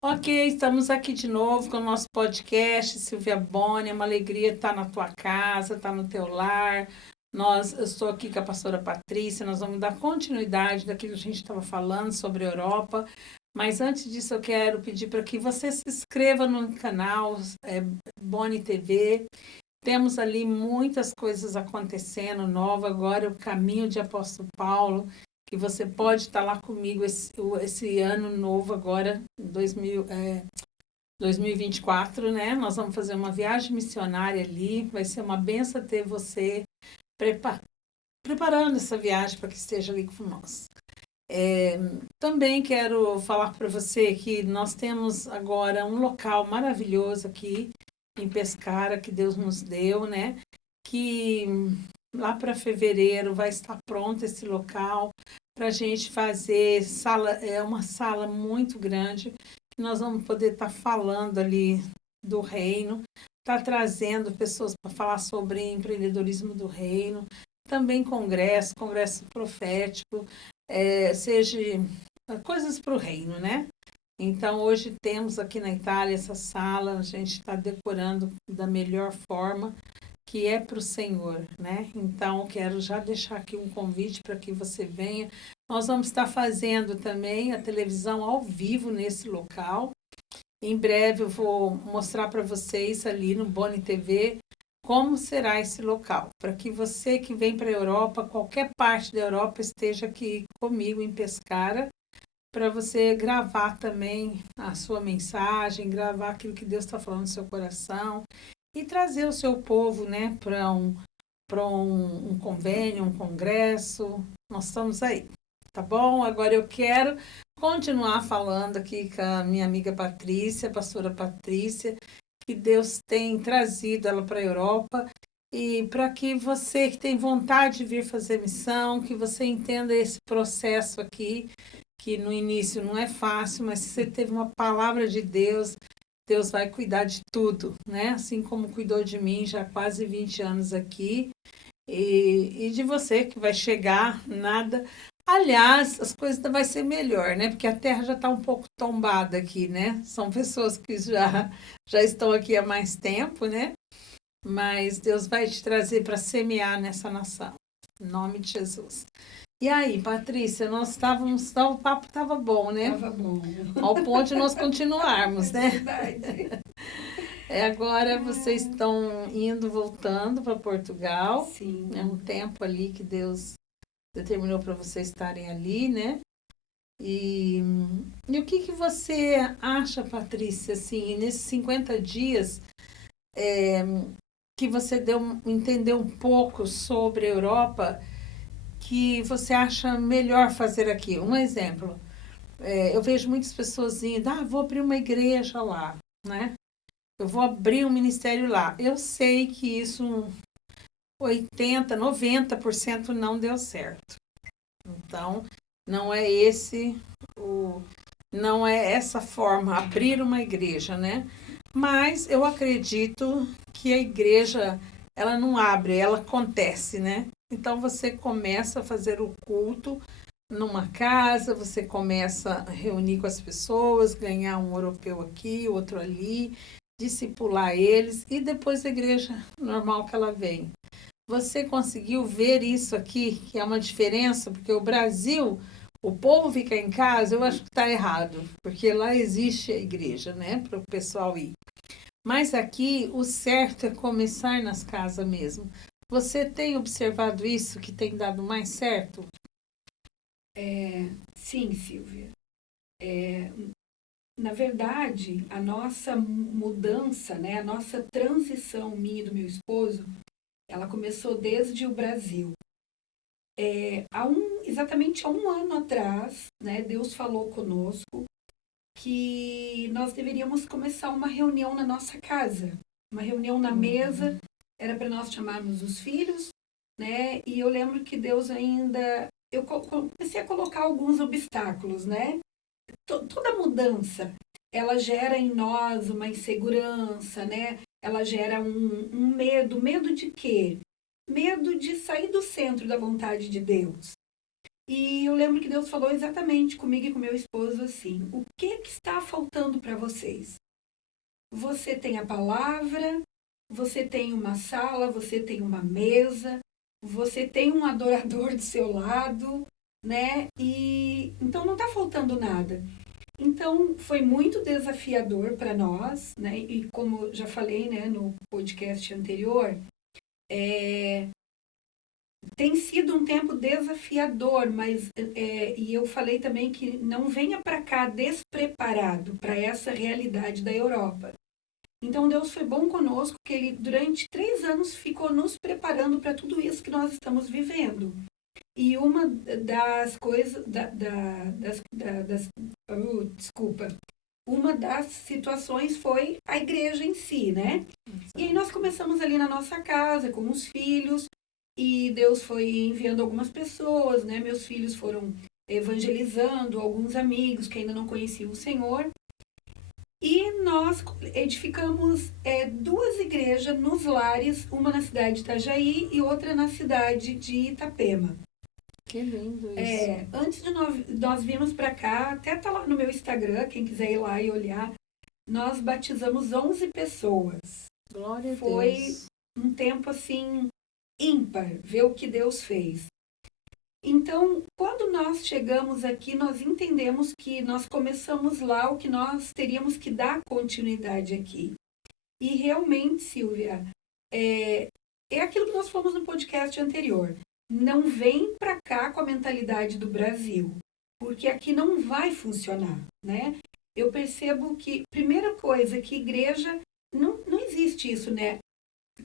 Ok, estamos aqui de novo com o nosso podcast, Silvia Boni. É uma alegria estar na tua casa, estar no teu lar. Eu estou aqui com a pastora Patrícia, nós vamos dar continuidade daquilo que a gente estava falando sobre a Europa. Mas antes disso, eu quero pedir para que você se inscreva no canal Boni TV. Temos ali muitas coisas acontecendo, nova agora, o caminho de Apóstolo Paulo, que você pode estar lá comigo esse ano novo agora, 2024, né? Nós vamos fazer uma viagem missionária ali, vai ser uma benção ter você prepa preparando essa viagem para que esteja ali com nós. Também quero falar para você que nós temos agora um local maravilhoso aqui em Pescara que Deus nos deu, né? Que lá para fevereiro vai estar pronto esse local para a gente fazer sala, é uma sala muito grande que nós vamos poder estar falando ali do reino, tá trazendo pessoas para falar sobre empreendedorismo do reino, também congresso profético, seja coisas para o reino, né? Então, hoje temos aqui na Itália essa sala, a gente está decorando da melhor forma, que é para o Senhor, né? Então, quero já deixar aqui um convite para que você venha. Nós vamos estar fazendo também a televisão ao vivo nesse local. Em breve eu vou mostrar para vocês ali no Boni TV como será esse local, para que você que vem para a Europa, qualquer parte da Europa, esteja aqui comigo em Pescara, para você gravar também a sua mensagem, gravar aquilo que Deus está falando no seu coração e trazer o seu povo, né, para um convênio, um congresso. Nós estamos aí, tá bom? Agora eu quero continuar falando aqui com a minha amiga Patrícia, a pastora Patrícia, que Deus tem trazido ela para a Europa e para que você que tem vontade de vir fazer missão, que você entenda esse processo aqui, que no início não é fácil, mas se você teve uma palavra de Deus, Deus vai cuidar de tudo, né? Assim como cuidou de mim já há quase 20 anos aqui, e de você que vai chegar, nada. Aliás, as coisas vai ser melhor, né? Porque a terra já está um pouco tombada aqui, né? São pessoas que já estão aqui há mais tempo, né? Mas Deus vai te trazer para semear nessa nação. Em nome de Jesus. E aí, Patrícia, nós estávamos, o papo estava bom, né? Tava bom. Ao ponto de nós continuarmos, É né? verdade. Agora vocês estão indo, voltando para Portugal. É um Sim. tempo ali que Deus determinou para vocês estarem ali, né? E, e o que você acha, Patrícia, assim, nesses 50 dias que você entendeu um pouco sobre a Europa, que você acha melhor fazer aqui? Um exemplo, eu vejo muitas pessoas indo, vou abrir uma igreja lá, né? Eu vou abrir um ministério lá. Eu sei que isso 80, 90% não deu certo. Então, não é não é essa forma, abrir uma igreja, né? Mas eu acredito que a igreja, ela não abre, ela acontece, né? Então você começa a fazer o culto numa casa, você começa a reunir com as pessoas, ganhar um europeu aqui, outro ali, discipular eles e depois a igreja normal que ela vem. Você conseguiu ver isso aqui, que é uma diferença, porque o Brasil, o povo fica em casa, eu acho que está errado, porque lá existe a igreja, né, para o pessoal ir. Mas aqui o certo é começar nas casas mesmo. Você tem observado isso que tem dado mais certo? Sim, Silvia. Na verdade, a nossa mudança, né, a nossa transição, minha e do meu esposo, ela começou desde o Brasil. Exatamente há um ano atrás, né, Deus falou conosco que nós deveríamos começar uma reunião na nossa casa. Uma reunião na mesa, era para nós chamarmos os filhos, né? E eu lembro que Deus ainda... Eu comecei a colocar alguns obstáculos, né? Toda mudança, ela gera em nós uma insegurança, né? Ela gera um medo. Medo de quê? Medo de sair do centro da vontade de Deus. E eu lembro que Deus falou exatamente comigo e com meu esposo assim: o que está faltando para vocês? Você tem a palavra, você tem uma sala, você tem uma mesa, você tem um adorador do seu lado, né? E então não está faltando nada. Então foi muito desafiador para nós, né? E como já falei, né, no podcast anterior, tem sido um tempo desafiador, mas e eu falei também que não venha para cá despreparado para essa realidade da Europa. Então Deus foi bom conosco, que Ele durante 3 anos ficou nos preparando para tudo isso que nós estamos vivendo. E uma das coisas, desculpa, uma das situações foi a igreja em si, né? E aí nós começamos ali na nossa casa, com os filhos, e Deus foi enviando algumas pessoas, né? Meus filhos foram evangelizando alguns amigos que ainda não conheciam o Senhor. E nós edificamos 2 igrejas nos lares, uma na cidade de Itajaí e outra na cidade de Itapema. Que lindo isso. Antes de nós virmos para cá, até tá lá no meu Instagram, quem quiser ir lá e olhar, nós batizamos 11 pessoas. Glória a Deus. Foi um tempo assim ímpar, ver o que Deus fez. Então, quando nós chegamos aqui, nós entendemos que nós começamos lá o que nós teríamos que dar continuidade aqui. E realmente, Silvia, é aquilo que nós falamos no podcast anterior. Não vem para cá com a mentalidade do Brasil, porque aqui não vai funcionar, né? Eu percebo que, primeira coisa, que igreja, não existe isso, né?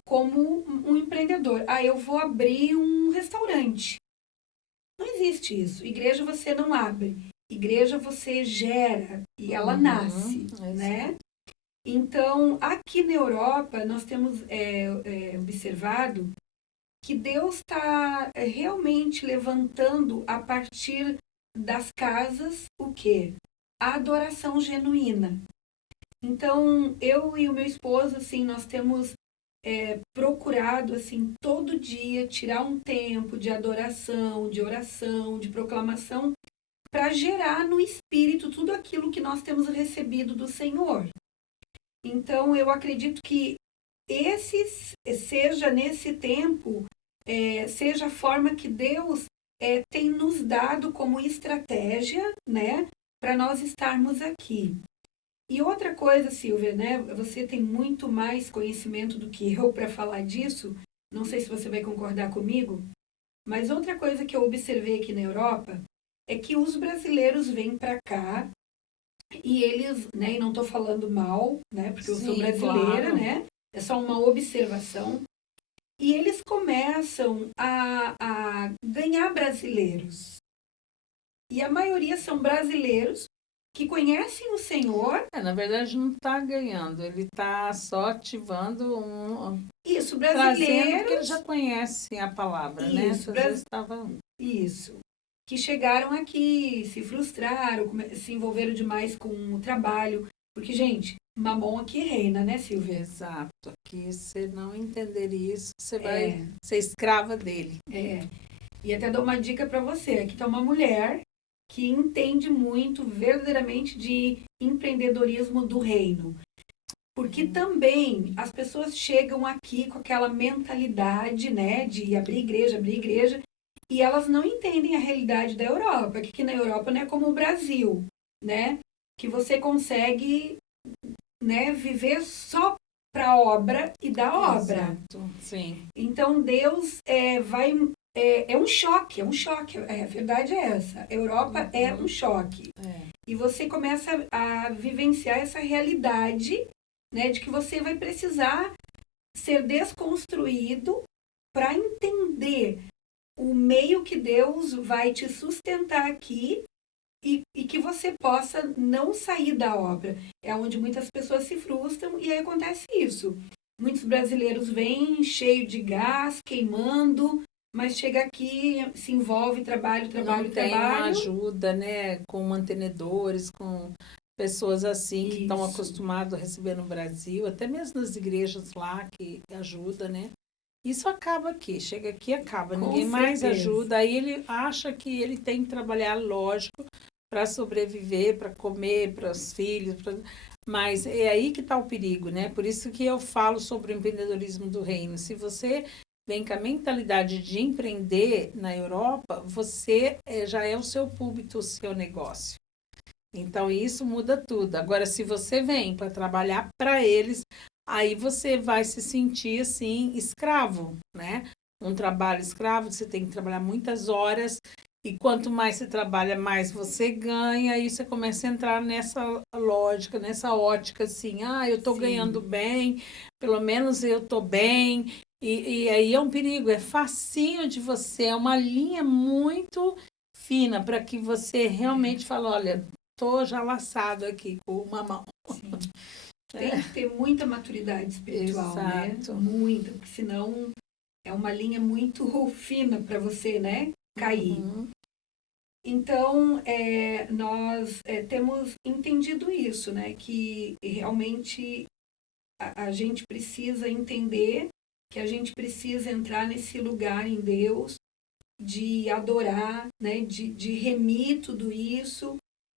Como um empreendedor. Eu vou abrir um restaurante. Não existe isso. Igreja você não abre. Igreja você gera e ela nasce, né? Então, aqui na Europa, nós temos observado que Deus está realmente levantando a partir das casas o quê? A adoração genuína. Então, eu e o meu esposo, assim, nós temos procurado, assim, todo dia tirar um tempo de adoração, de oração, de proclamação, para gerar no espírito tudo aquilo que nós temos recebido do Senhor. Então, eu acredito que seja nesse tempo, seja a forma que Deus tem nos dado como estratégia, né, para nós estarmos aqui. E outra coisa, Silvia, né, você tem muito mais conhecimento do que eu para falar disso, não sei se você vai concordar comigo, mas outra coisa que eu observei aqui na Europa é que os brasileiros vêm para cá e eles, né, e não estou falando mal, né, porque eu sou brasileira, claro, né, é só uma observação, e eles começam a ganhar brasileiros. E a maioria são brasileiros que conhecem o Senhor. Na verdade, não está ganhando, ele está só ativando Isso, brasileiros. Porque eles já conhecem a palavra, isso, né? Isso. Que chegaram aqui, se frustraram, se envolveram demais com o trabalho. Porque, gente, mamão aqui reina, né, Silvia? Exato. Aqui, se não entender isso, você vai ser escrava dele. E até dou uma dica para você. Aqui está uma mulher que entende muito verdadeiramente de empreendedorismo do reino. Porque também as pessoas chegam aqui com aquela mentalidade, né, de abrir igreja, e elas não entendem a realidade da Europa, que aqui na Europa não é como o Brasil, né, que você consegue, né, viver só para a obra e da obra. Exato, sim. Então Deus é um choque, a verdade é essa. A Europa é um choque. E você começa a vivenciar essa realidade, né, de que você vai precisar ser desconstruído para entender o meio que Deus vai te sustentar aqui e que você possa não sair da obra. É onde muitas pessoas se frustram e aí acontece isso. Muitos brasileiros vêm cheio de gás, queimando, mas chega aqui, se envolve, trabalho. Não tem uma ajuda, né, com mantenedores, com pessoas assim que estão acostumadas a receber no Brasil, até mesmo nas igrejas lá que ajuda, né? Isso acaba aqui, chega aqui e acaba, ninguém mais ajuda, aí ele acha que ele tem que trabalhar, lógico, para sobreviver, para comer, para os filhos. Mas é aí que está o perigo, né? Por isso que eu falo sobre o empreendedorismo do reino. Se você vem com a mentalidade de empreender na Europa, você já é o seu público, o seu negócio. Então, isso muda tudo. Agora, se você vem para trabalhar para eles, aí você vai se sentir, assim, escravo, né? Um trabalho escravo, você tem que trabalhar muitas horas, e quanto mais você trabalha, mais você ganha, aí você começa a entrar nessa lógica, nessa ótica, assim, eu estou ganhando bem, pelo menos eu estou bem, e aí é um perigo, é facinho de você, é uma linha muito fina para que você realmente fale, olha, tô já laçado aqui com uma mão. Sim. Tem que ter muita maturidade espiritual, Exato. né? Muita, porque senão é uma linha muito fina para você, né? Cair. Uhum. Então, nós temos entendido isso, né? Que realmente a gente precisa entender que a gente precisa entrar nesse lugar em Deus, de adorar, né? De remir tudo isso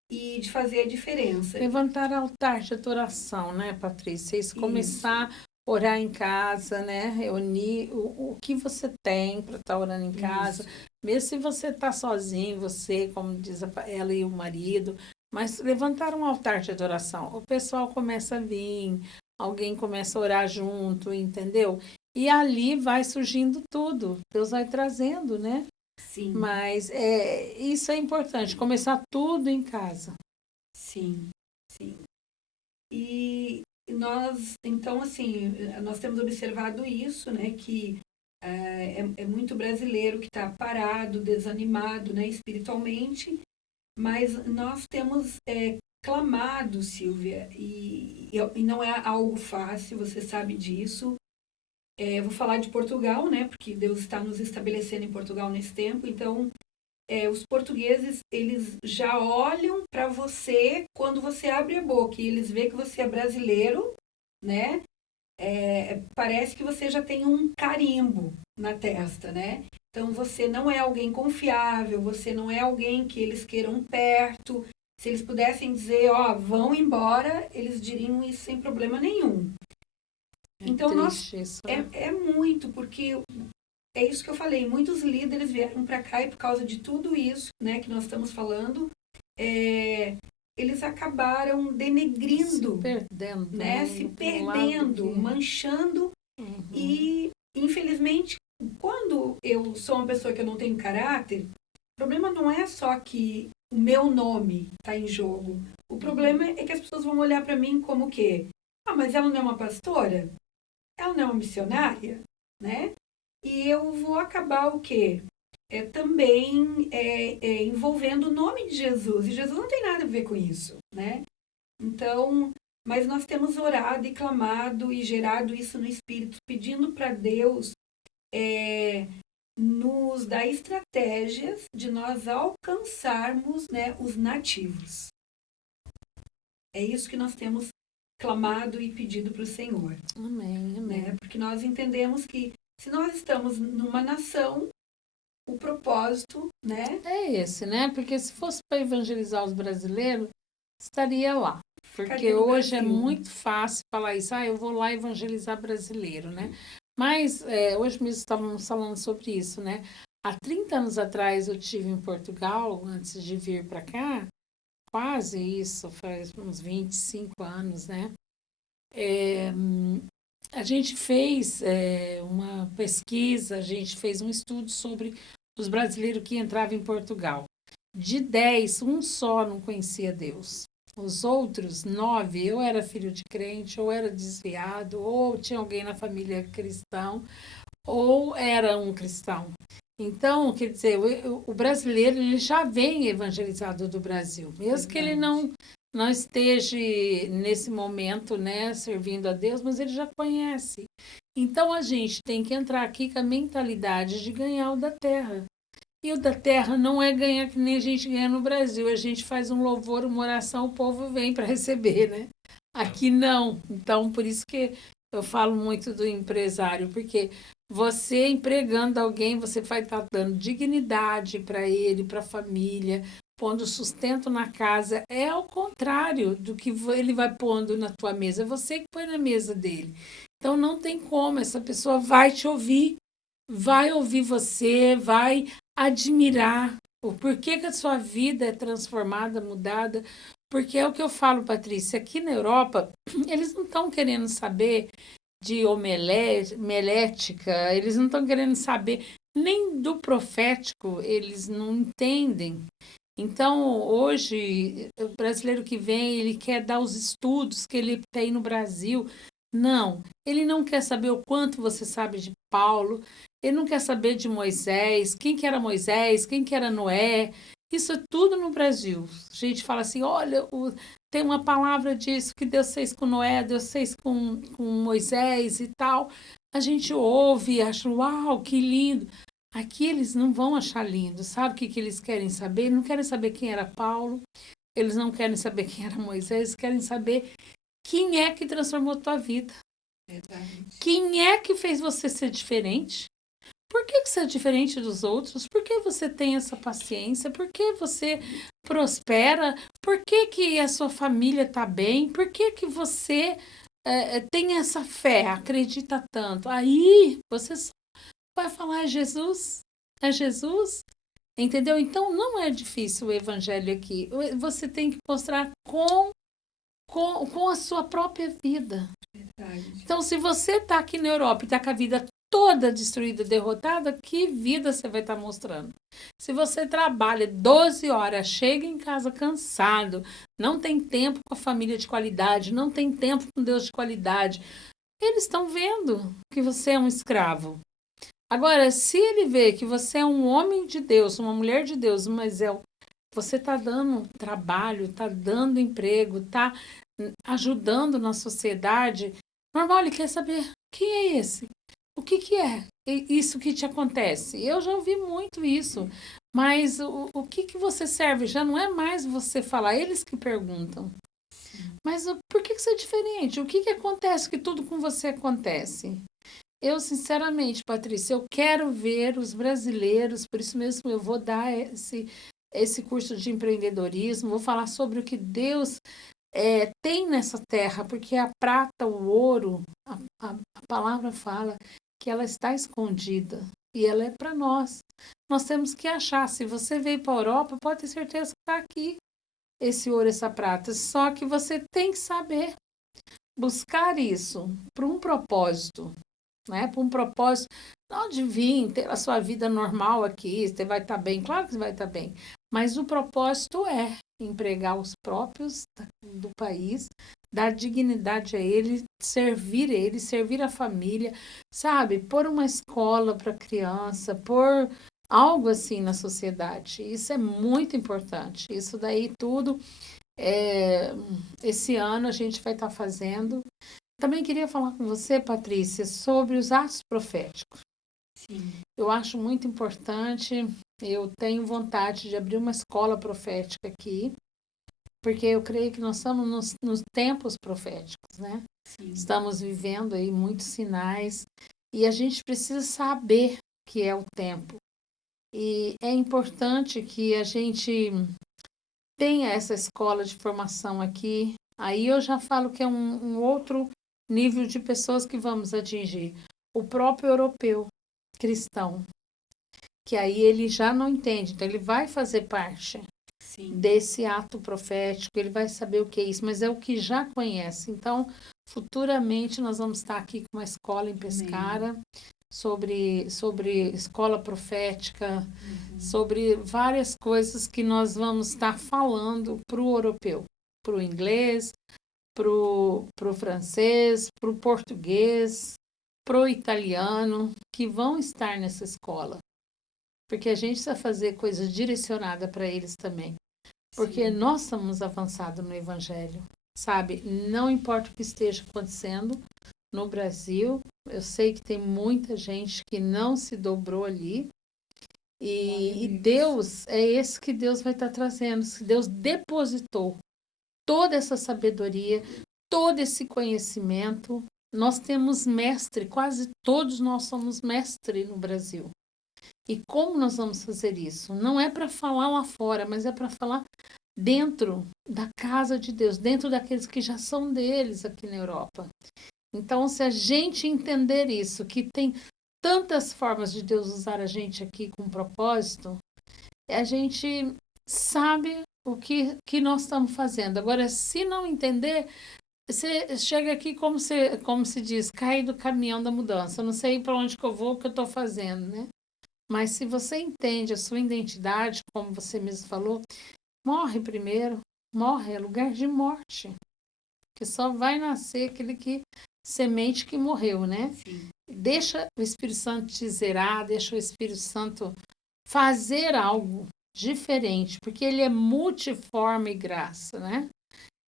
e de fazer a diferença. Levantar altar de adoração, né, Patrícia? Isso, começar a orar em casa, né? Reunir o que você tem para estar orando em casa. Isso. Mesmo se você está sozinho, você, como diz ela e o marido, mas levantar um altar de adoração. O pessoal começa a vir, alguém começa a orar junto, entendeu? E ali vai surgindo tudo. Deus vai trazendo, né? Sim. Mas isso é importante, começar tudo em casa. Sim, sim. E nós, então, assim, nós temos observado isso, né, que é muito brasileiro que está parado, desanimado, né, espiritualmente, mas nós temos clamado, Silvia, e não é algo fácil, você sabe disso. Eu vou falar de Portugal, né, porque Deus está nos estabelecendo em Portugal nesse tempo, então os portugueses, eles já olham para você quando você abre a boca e eles veem que você é brasileiro, né? Parece que você já tem um carimbo na testa, né? Então, você não é alguém confiável, você não é alguém que eles queiram perto. Se eles pudessem dizer, vão embora, eles diriam isso sem problema nenhum. Então, é muito, porque é isso que eu falei, muitos líderes vieram para cá e por causa de tudo isso, né, que nós estamos falando, eles acabaram denegrindo, se perdendo, manchando. Uhum. E, infelizmente, quando eu sou uma pessoa que eu não tenho caráter, o problema não é só que o meu nome está em jogo. O problema é que as pessoas vão olhar para mim como o quê? Mas ela não é uma pastora? Ela não é uma missionária? Né? E eu vou acabar o quê? Também envolvendo o nome de Jesus. E Jesus não tem nada a ver com isso, né? Então, mas nós temos orado e clamado e gerado isso no Espírito, pedindo para Deus nos dar estratégias de nós alcançarmos, né, os nativos. É isso que nós temos clamado e pedido para o Senhor. Amém, amém. Né? Porque nós entendemos que se nós estamos numa nação, o propósito, né? É esse, né? Porque se fosse para evangelizar os brasileiros, estaria lá. Porque hoje é muito fácil falar isso, eu vou lá evangelizar brasileiro, né? Mas hoje mesmo estávamos falando sobre isso, né? Há 30 anos atrás eu estive em Portugal, antes de vir para cá, quase isso, faz uns 25 anos, né? A gente fez uma pesquisa, a gente fez um estudo sobre os brasileiros que entravam em Portugal. De 10, um só não conhecia Deus. Os outros 9, ou era filho de crente, ou era desviado, ou tinha alguém na família cristão, ou era um cristão. Então, quer dizer, o brasileiro ele já vem evangelizado do Brasil, mesmo que ele não esteja nesse momento, né, servindo a Deus, mas ele já conhece. Então, a gente tem que entrar aqui com a mentalidade de ganhar o da terra. E o da terra não é ganhar que nem a gente ganha no Brasil. A gente faz um louvor, uma oração, o povo vem para receber, né? Aqui não. Então, por isso que eu falo muito do empresário, porque você empregando alguém, você vai estar dando dignidade para ele, para a família, pondo sustento na casa. É ao contrário do que ele vai pondo na tua mesa. É você que põe na mesa dele. Então não tem como. Essa pessoa vai te ouvir, vai ouvir você, vai admirar o porquê que a sua vida é transformada, mudada. Porque é o que eu falo, Patrícia, aqui na Europa, eles não estão querendo saber de homilética, eles não estão querendo saber nem do profético, eles não entendem. Então, hoje, o brasileiro que vem, ele quer dar os estudos que ele tem no Brasil. Não, ele não quer saber o quanto você sabe de Paulo, ele não quer saber de Moisés, quem que era Moisés, quem que era Noé. Isso é tudo no Brasil. A gente fala assim, olha, tem uma palavra disso que Deus fez com Noé, Deus fez com Moisés e tal. A gente ouve e acha, uau, que lindo. Aqui eles não vão achar lindo. Sabe o que eles querem saber? Eles não querem saber quem era Paulo, eles não querem saber quem era Moisés, eles querem saber quem é que transformou tua vida. Verdade. Quem é que fez você ser diferente? Por que você é diferente dos outros? Por que você tem essa paciência? Por que você prospera? Por que, que a sua família está bem? Por que, que você tem essa fé, acredita tanto? Aí você só vai falar, é Jesus? É Jesus? Entendeu? Então não é difícil o evangelho aqui. Você tem que mostrar com a sua própria vida. Verdade. Então, se você está aqui na Europa e está com a vida toda destruída, derrotada, que vida você vai estar mostrando? Se você trabalha 12 horas, chega em casa cansado, não tem tempo com a família de qualidade, não tem tempo com Deus de qualidade, eles estão vendo que você é um escravo. Agora, se ele vê que você é um homem de Deus, uma mulher de Deus, mas você está dando trabalho, está dando emprego, está ajudando na sociedade, normal, ele quer saber quem é esse? O que é isso que te acontece? Eu já ouvi muito isso, mas o que você serve? Já não é mais você falar, eles que perguntam. Mas por que você é diferente? O que acontece que tudo com você acontece? Eu, sinceramente, Patrícia, eu quero ver os brasileiros, por isso mesmo eu vou dar esse curso de empreendedorismo, vou falar sobre o que Deus tem nessa terra, porque a prata, o ouro, a palavra fala que ela está escondida e ela é para nós. Nós temos que achar. Se você veio para a Europa, pode ter certeza que está aqui esse ouro, essa prata. Só que você tem que saber buscar isso para um propósito, né? Para um propósito, não de vir ter a sua vida normal aqui, você vai estar bem, claro que você vai estar bem, mas o propósito é empregar os próprios do país, dar dignidade a ele, servir a família, sabe? Pôr uma escola para criança, pôr algo assim na sociedade. Isso é muito importante. Isso daí tudo, esse ano a gente vai estar fazendo. Também queria falar com você, Patrícia, sobre os atos proféticos. Sim. Eu acho muito importante, eu tenho vontade de abrir uma escola profética aqui, porque eu creio que nós estamos nos tempos proféticos, né? Sim. Estamos vivendo aí muitos sinais e a gente precisa saber que é o tempo. E é importante que a gente tenha essa escola de formação aqui. Aí eu já falo que é um outro nível de pessoas que vamos atingir. O próprio europeu cristão, que aí ele já não entende, então ele vai fazer parte desse ato profético, ele vai saber o que é isso, mas é o que já conhece. Então, futuramente nós vamos estar aqui com uma escola em Pescara, sobre escola profética, sobre várias coisas que nós vamos estar falando para o europeu, para o inglês, para o francês, para o português, para o italiano, que vão estar nessa escola. Porque a gente precisa fazer coisas direcionadas para eles também. Porque nós estamos avançados no Evangelho, sabe? Não importa o que esteja acontecendo no Brasil, eu sei que tem muita gente que não se dobrou ali. E Deus, é esse que Deus vai estar trazendo. Deus depositou toda essa sabedoria, todo esse conhecimento. Nós temos mestre, quase todos nós somos mestre no Brasil. E como nós vamos fazer isso? Não é para falar lá fora, mas é para falar dentro da casa de Deus, dentro daqueles que já são deles aqui na Europa. Então, se a gente entender isso, que tem tantas formas de Deus usar a gente aqui com propósito, a gente sabe o que nós estamos fazendo. Agora, se não entender, você chega aqui, como se diz, cai do caminhão da mudança. Eu não sei para onde que eu vou, o que eu estou fazendo, né? Mas se você entende a sua identidade, como você mesmo falou, morre primeiro. Morre, é lugar de morte. Que só vai nascer aquele que semente que morreu, né? Sim. Deixa o Espírito Santo te zerar, deixa o Espírito Santo fazer algo diferente, porque ele é multiforme graça, né?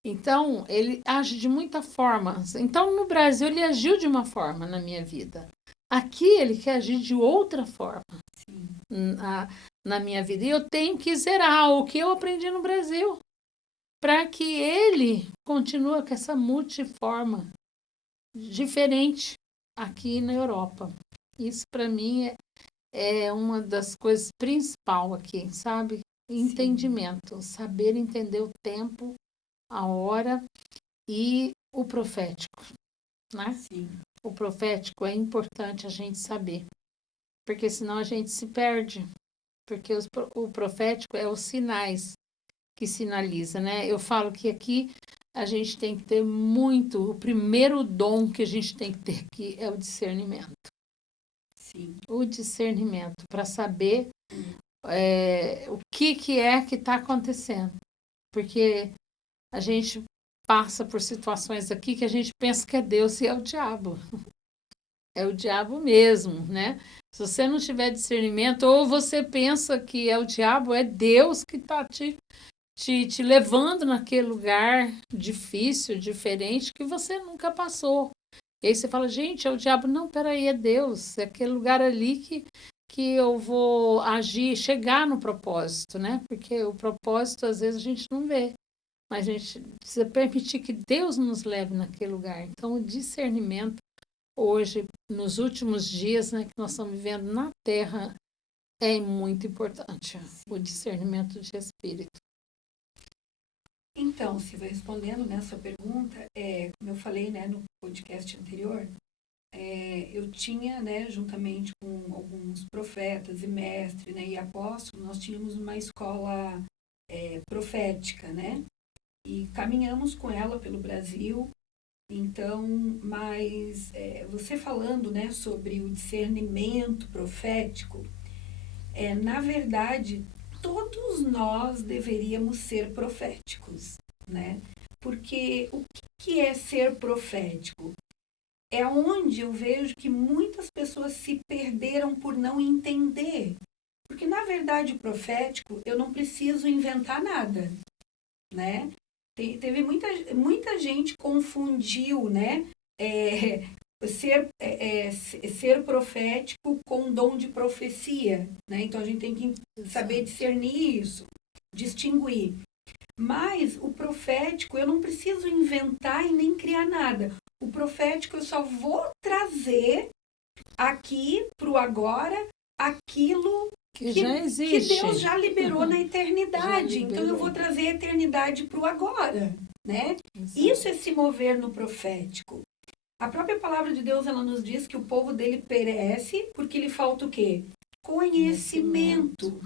Então, ele age de muita forma. Então, no Brasil, ele agiu de uma forma na minha vida. Aqui, ele quer agir de outra forma na minha vida. E eu tenho que zerar o que eu aprendi no Brasil para que ele continue com essa multiforma diferente aqui na Europa. Isso, para mim, é uma das coisas principais aqui, sabe? Entendimento, saber entender o tempo, a hora e o profético, né? Sim. O profético é importante a gente saber, porque senão a gente se perde, porque o profético é os sinais que sinaliza, né? Eu falo que aqui a gente tem que ter muito, o primeiro dom que a gente tem que ter aqui é o discernimento. Sim. O discernimento, para saber o que é que está acontecendo. Porque a gente passa por situações aqui que a gente pensa que é Deus e é o diabo. É o diabo mesmo, né? Se você não tiver discernimento, ou você pensa que é o diabo, é Deus que está te levando naquele lugar difícil, diferente, que você nunca passou. E aí você fala, gente, é o diabo. Não, peraí, é Deus. É aquele lugar ali que eu vou agir, chegar no propósito, né? Porque o propósito, às vezes, a gente não vê. Mas a gente precisa permitir que Deus nos leve naquele lugar. Então, o discernimento, hoje, nos últimos dias, né, que nós estamos vivendo na Terra, é muito importante. O discernimento de espírito. Então, Silvia, respondendo nessa pergunta, como eu falei, né, no podcast anterior, eu tinha, né, juntamente com alguns profetas e mestres, né, e apóstolos, nós tínhamos uma escola profética, né, e caminhamos com ela pelo Brasil. Então, mas você falando, né, sobre o discernimento profético, na verdade, todos nós deveríamos ser proféticos, né? Porque o que é ser profético? É onde eu vejo que muitas pessoas se perderam por não entender. Porque, na verdade, o profético, eu não preciso inventar nada, né? Teve muita gente confundiu, né? Ser profético com dom de profecia, né? Então a gente tem que saber discernir isso, distinguir. Mas o profético eu não preciso inventar e nem criar nada. O profético eu só vou trazer aqui para o agora aquilo que já existe. Que Deus já liberou na eternidade. Então eu vou trazer a eternidade para o agora, né? Exato. Isso é se mover no profético. A própria palavra de Deus, ela nos diz que o povo dele perece porque lhe falta o quê? Conhecimento,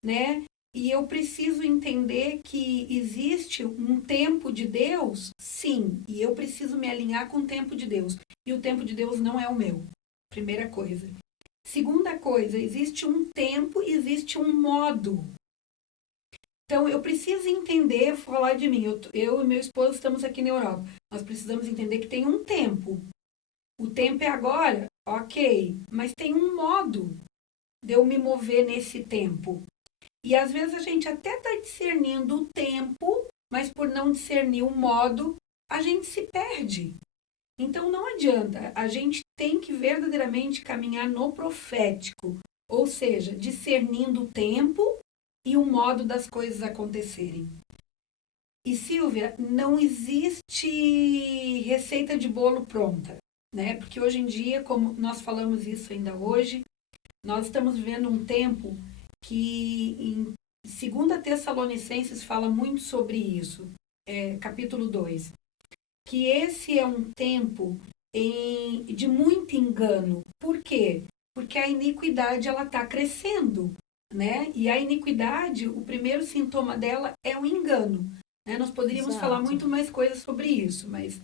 né? E eu preciso entender que existe um tempo de Deus, sim, e eu preciso me alinhar com o tempo de Deus. E o tempo de Deus não é o meu, primeira coisa. Segunda coisa, existe um tempo e existe um modo. Então, eu preciso entender, falar de mim, eu e meu esposo estamos aqui na Europa. Nós precisamos entender que tem um tempo. O tempo é agora, ok, mas tem um modo de eu me mover nesse tempo. E às vezes a gente até está discernindo o tempo, mas por não discernir o modo, a gente se perde. Então não adianta, a gente tem que verdadeiramente caminhar no profético, ou seja, discernindo o tempo e o modo das coisas acontecerem. E Silvia, não existe receita de bolo pronta, né? Porque hoje em dia, como nós falamos isso ainda hoje, Nós estamos vivendo um tempo que em 2 Tessalonicenses fala muito sobre isso, capítulo 2, que esse é um tempo de muito engano. Por quê? Porque a iniquidade ela está crescendo, né? E a iniquidade, o primeiro sintoma dela é o engano. Né? Nós poderíamos falar Exato. muito mais coisas sobre isso, mas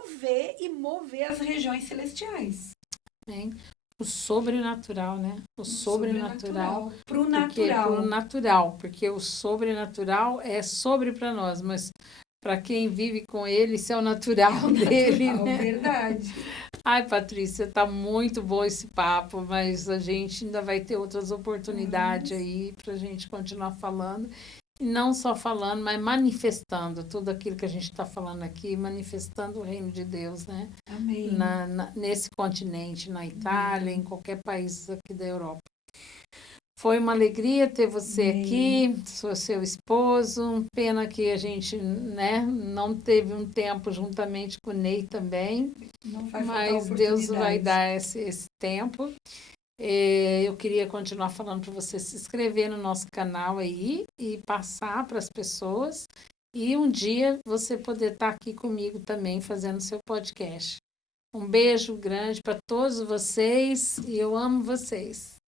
promover e mover as regiões celestiais. Amém. O sobrenatural, né? O sobrenatural. Pro Pro natural, porque o sobrenatural é sobre para nós, mas para quem vive com ele, isso é o natural dele, né? Verdade. Ai, Patrícia, tá muito bom esse papo, mas a gente ainda vai ter outras oportunidades aí para a gente continuar falando. E não só falando, mas manifestando tudo aquilo que a gente está falando aqui, manifestando o reino de Deus, né? Amém. Nesse continente, na Itália, em qualquer país aqui da Europa. Foi uma alegria ter você aqui, sou seu esposo. Pena que a gente, né, não teve um tempo juntamente com o Ney também. Não vai mas Deus vai dar esse tempo. Eu queria continuar falando para você se inscrever no nosso canal aí e passar para as pessoas. E um dia você poder estar aqui comigo também fazendo seu podcast. Um beijo grande para todos vocês e eu amo vocês.